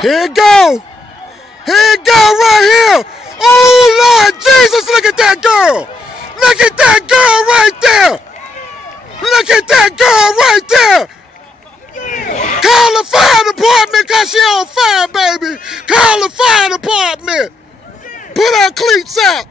Here it go. Here it go right here. Oh, Lord Jesus, look at that girl. Look at that girl right there. Look at that girl right there. Call the fire department because she on fire, baby. Call the fire department. Put her cleats out.